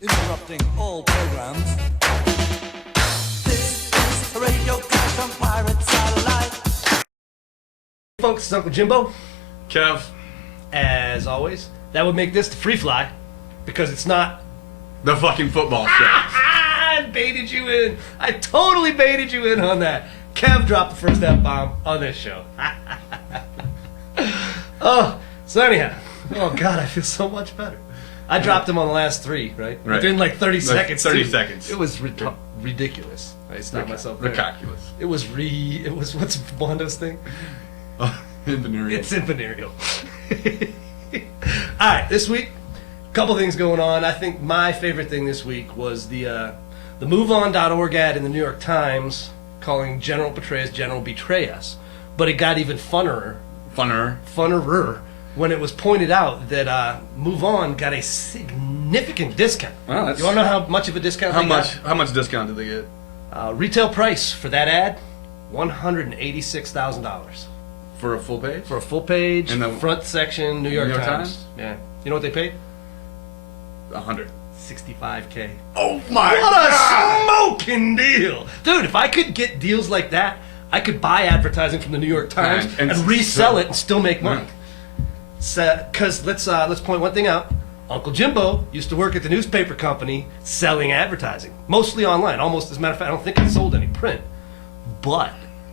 Interrupting all programs. This is a radio crash on Pirate Satellite. Folks, it's Uncle Jimbo. Kev. As always, that would make this the Freefly, because it's not The fucking football show. I baited you in. I totally baited you in on that. Kev dropped the first F-bomb on this show. Oh, so anyhow. Oh, God, I feel so much better. I dropped him on the last three, right? Right. Within like 30 seconds. 30 too. seconds. It was ridiculous. I stopped myself there. Ridiculous. It was what's Wando's thing? Venereal. It's in venereal. Alright, this week, couple things going on. I think my favorite thing this week was the MoveOn.org ad in the New York Times calling General Petraeus General Betray Us. But it got even funnerer when it was pointed out that MoveOn got a significant discount. Well, that's, you want to know how much of a discount they got? How much discount did they get? Retail price for that ad, $186,000. For a full page? For a full page, in the front section, New York Times. Yeah. You know what they paid? 100. $65K. Oh my What God. a smoking deal! Dude, if I could get deals like that, I could buy advertising from the New York Times and resell it and still make money. Because let's point one thing out. Uncle Jimbo used to work at the newspaper company selling advertising. Mostly online. Almost, as a matter of fact, I don't think I sold any print. But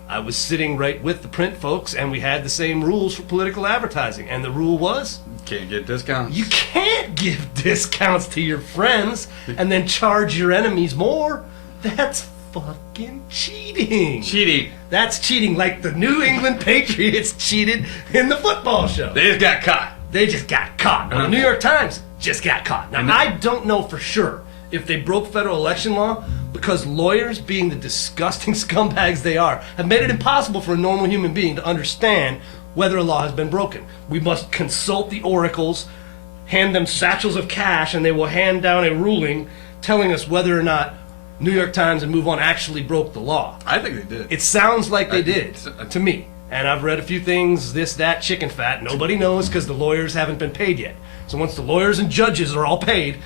I was sitting right with the print folks, and we had the same rules for political advertising. And the rule was, Can't get discounts. you can't give discounts to your friends and then charge your enemies more. That's fucking cheating. Cheating. That's cheating, like the New England Patriots cheated in the football show. They just got caught. They just got caught. Well, the New York Times just got caught. Now, I don't know for sure if they broke federal election law, because lawyers, being the disgusting scumbags they are, have made it impossible for a normal human being to understand whether a law has been broken. We must consult the oracles, hand them satchels of cash, and they will hand down a ruling telling us whether or not New York Times and MoveOn actually broke the law. I think they did. It sounds like they did, to me. And I've read a few things, this, that, chicken fat. Nobody knows because the lawyers haven't been paid yet. So once the lawyers and judges are all paid,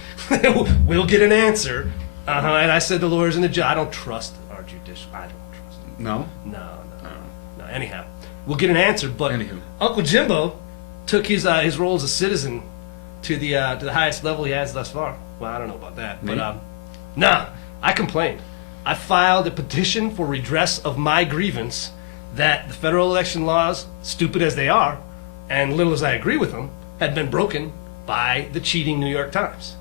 we'll get an answer. And I said the lawyers and the judge, I don't trust our judicial. I don't trust them. No? No. Anyhow, we'll get an answer. But Anywho. Uncle Jimbo took his role as a citizen to the highest level he has thus far. Well, I don't know about that, Me? but I complained. I filed a petition for redress of my grievance that the federal election laws, stupid as they are, and little as I agree with them, had been broken by the cheating New York Times.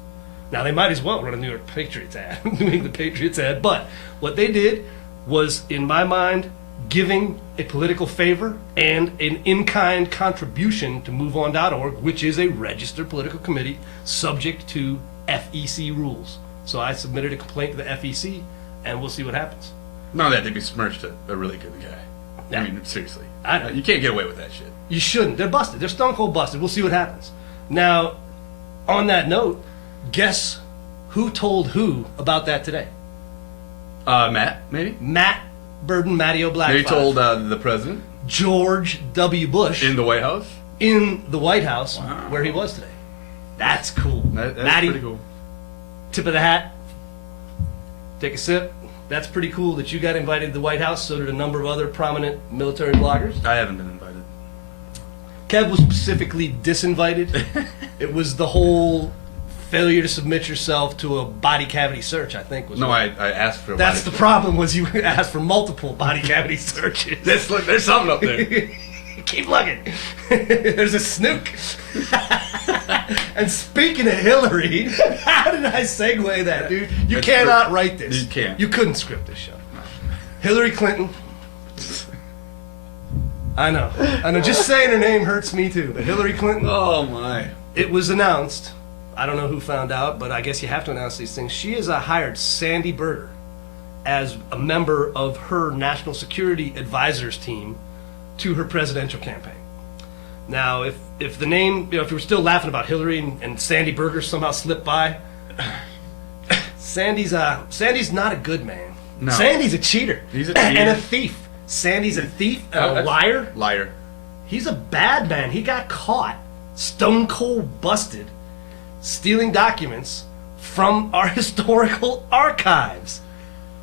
Now, they might as well run a New York Patriots ad, New England Patriots ad, but what they did was, in my mind, giving a political favor and an in-kind contribution to MoveOn.org, which is a registered political committee subject to FEC rules. So I submitted a complaint to the FEC, and we'll see what happens. None of that, they besmirched a really good guy. Yeah. I mean, seriously. I know. You can't get away with that shit. You shouldn't. They're busted. They're stone cold busted. We'll see what happens. Now, on that note, guess who told who about that today? Matt, maybe? Matt Burden, Matty O'Black. Maybe told the president? George W. Bush. In the White House? In the White House, Wow. where he was today. That's cool. That's Matty, pretty cool. tip of the hat. Take a sip. That's pretty cool that you got invited to the White House. So did a number of other prominent military bloggers. I haven't been invited. Kev was specifically disinvited. It was the whole failure to submit yourself to a body cavity search, I think. Was No, what- I asked for a That's body the problem, was you asked for multiple body cavity searches. There's something up there. Keep looking. There's a snook. And speaking of Hillary, how did I segue that, dude? You That's cannot true. write this. You can't. You couldn't script this show. Hillary Clinton. I know. Just saying her name hurts me too. But Hillary Clinton. Oh, my. It was announced. I don't know who found out, but I guess you have to announce these things. She has hired Sandy Berger as a member of her national security advisors team to her presidential campaign. Now, if the name, if you were still laughing about Hillary and Sandy Berger somehow slipped by, Sandy's not a good man. No. Sandy's a cheater. He's a cheater. And a thief. Sandy's a thief and a That's- liar. Liar. He's a bad man. He got caught, stone cold busted, stealing documents from our historical archives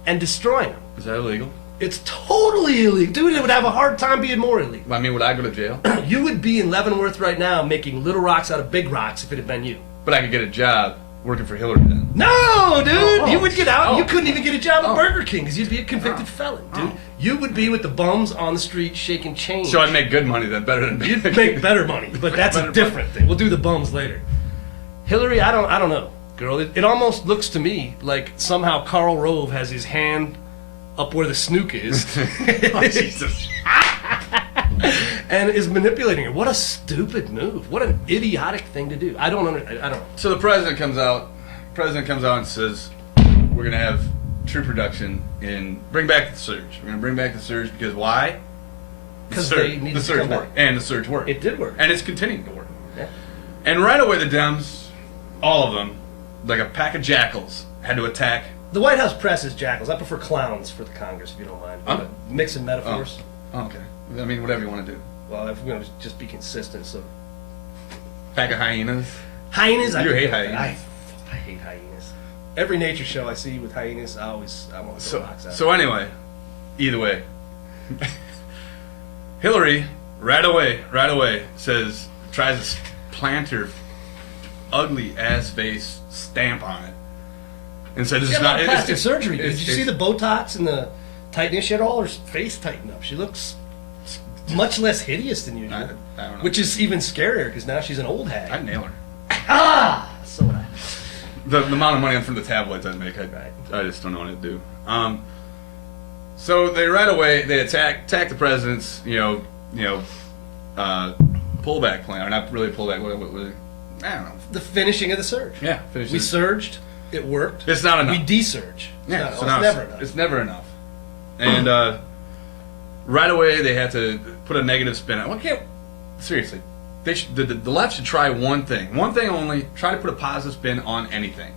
and destroying them. Is that illegal? It's totally illegal. Dude, it would have a hard time being more illegal. I mean, would I go to jail? You would be in Leavenworth right now making little rocks out of big rocks if it had been you. But I could get a job working for Hillary then. No, dude! Oh. You would get out. Oh. You couldn't even get a job at Oh. Burger King because you'd be a convicted felon, dude. Oh. You would be with the bums on the street shaking change. So I'd make good money then, better than You'd make better money, but that's a Better different thing. We'll do the bums later. Hillary, I don't know, girl. It almost looks to me like somehow Karl Rove has his hand up where the snook is Oh, Jesus. and is manipulating her. What a stupid move! What an idiotic thing to do. I don't know. So the president comes out and says, we're going to have troop reduction and bring back the surge. We're going to bring back the surge because why? 'Cause The they needed the to surge come back. worked. And the surge worked. It did work. And it's continuing to work. Yeah. And right away the Dems, all of them, like a pack of jackals, had to attack. The White House press is jackals. I prefer clowns for the Congress, if you don't mind. Huh? Mixing metaphors. Oh, okay. I mean, whatever you want to do. Well, if we're going to just be consistent, so. Pack of hyenas. Hyenas? You hate hyenas. I hate hyenas. Every nature show I see with hyenas, I want to throw rocks at. So anyway, either way, Hillary right away tries to plant her ugly ass face stamp on it, and said this She is had a lot not of plastic surgery. it's- Did you see the Botox and the tightness? She had all her face tightened up. She looks much less hideous than usual. I don't know. Which is even scarier because now she's an old hag. I'd nail her. So would I. The amount of money from the tabloids I'd make, I just don't know what to do. So they right away they attack the president's pullback plan, or not really pullback. What I don't know. The finishing of the surge. Yeah, We surged. It worked. It's not enough. We desurge. Yeah, It's so not- now it's never enough. It's never enough. And right away they had to put a negative spin on it. Well, seriously, the left should try one thing only. Try to put a positive spin on anything.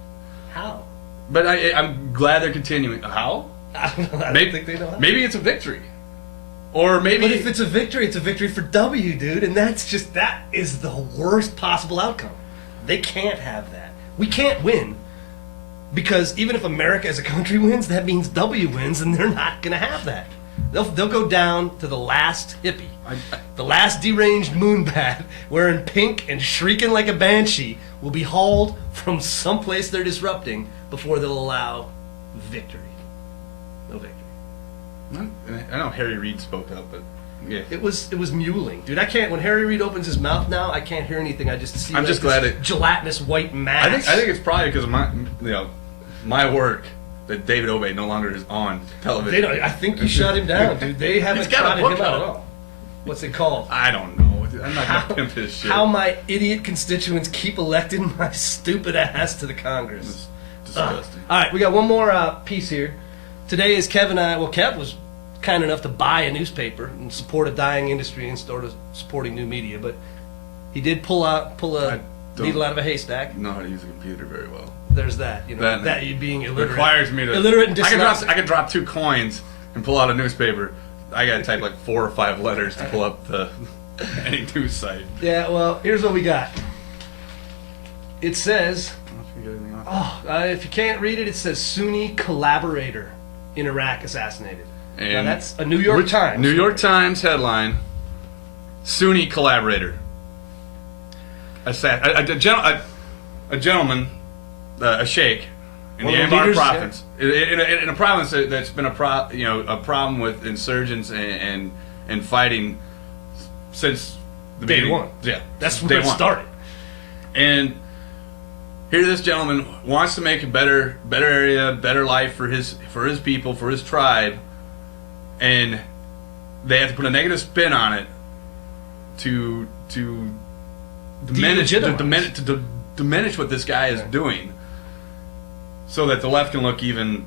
How? But I'm glad they're continuing. How? I don't know. I Maybe, don't think they know how. maybe it's a victory, or maybe But if it's a victory for W, dude, and that is the worst possible outcome. They can't have that. We can't win because even if America as a country wins, that means W wins, and they're not going to have that. They'll go down to the last hippie, the last deranged moonbat, wearing pink and shrieking like a banshee, will be hauled from someplace they're disrupting before they'll allow victory. No victory. I know Harry Reid spoke up, but yeah. It was mewling, dude. I can't. When Harry Reid opens his mouth now, I can't hear anything. I just see. I'm just glad it- gelatinous white mass. I think it's probably because of my work that David Obey no longer is on television. They don't. I think you shut him down, dude. They haven't He's got a shot him book out out. at all. What's it called? I don't know. I'm not gonna pimp his shit. How my idiot constituents keep electing my stupid ass to the Congress. It's disgusting. All right, we got one more piece here. Today is Kev and I. Well, Kev was kind enough to buy a newspaper and support a dying industry and start supporting new media, but he did pull a don't- needle out of a haystack. Know how to use a computer very well. There's that, you know, That- you being illiterate. Requires me to illiterate and I dyslexic. can drop 2 coins and pull out a newspaper. I gotta type like 4 or 5 letters to pull up the any news site. Yeah, well, here's what we got. It says, I don't know if you get anything off. if you can't read it, it says Sunni collaborator in Iraq assassinated. Now And that's a New York Times. New York Times headline: Sunni collaborator. A gentleman, a sheikh in One the of the Anbar leaders, province, in a province that's been a problem with insurgents and fighting since the Day beginning. one. Yeah, That's day where it one. started. And here, this gentleman wants to make a better area, better life for his people, for his tribe, and they have to put a negative spin on it to diminish what this guy is doing, so that the left can look even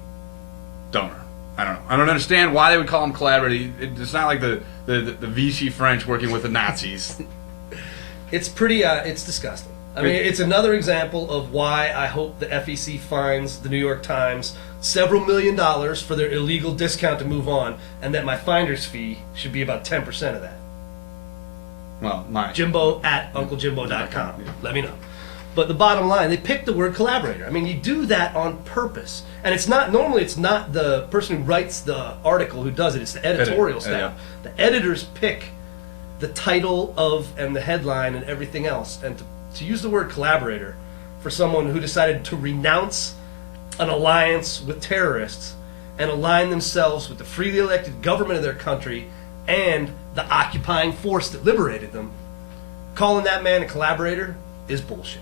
dumber. I don't know. I don't understand why they would call him collaborating. It's not like the Vichy French working with the Nazis. It's pretty. It's disgusting. I mean, it's another example of why I hope the FEC fines the New York Times several $1 million for their illegal discount to MoveOn, and that my finder's fee should be about 10% of that. Well, my Jimbo at UncleJimbo.com. Let me know. But the bottom line, they picked the word collaborator. I mean, you do that on purpose. And it's not, normally it's not the person who writes the article who does it, it's the editorial staff. The editors pick the title of and the headline and everything else. And to use the word collaborator for someone who decided to renounce an alliance with terrorists and align themselves with the freely elected government of their country and the occupying force that liberated them, calling that man a collaborator is bullshit.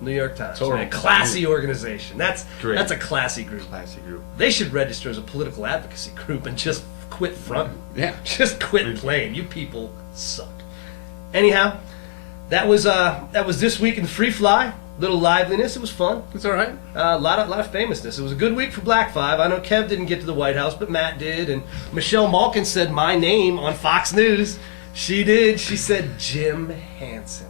New York Times, man, classy organization. That's a classy group. Classy group. They should register as a political advocacy group and just quit fronting. Yeah. Just quit playing. You people suck. Anyhow, that was this week in Freefly. Little liveliness. It was fun. It's all right. A lot of famousness. It was a good week for Black 5. I know Kev didn't get to the White House, but Matt did. And Michelle Malkin said my name on Fox News. She did. She said Jim Hansen.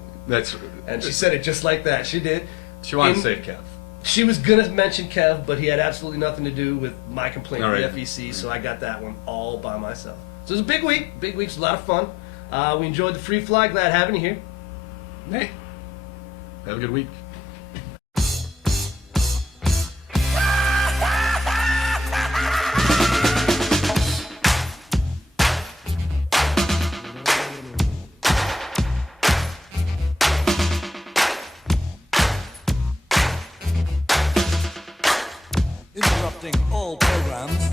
And she said it just like that. She did. She wanted to save Kev. She was going to mention Kev, but he had absolutely nothing to do with my complaint to the FEC, so I got that one all by myself. So it was a big week. Big week's a lot of fun. We enjoyed the Freefly. Glad having you here. Hey, have a good week. Interrupting all programs.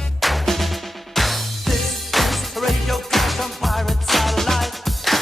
This is Radio Clash on Pirate Satellite.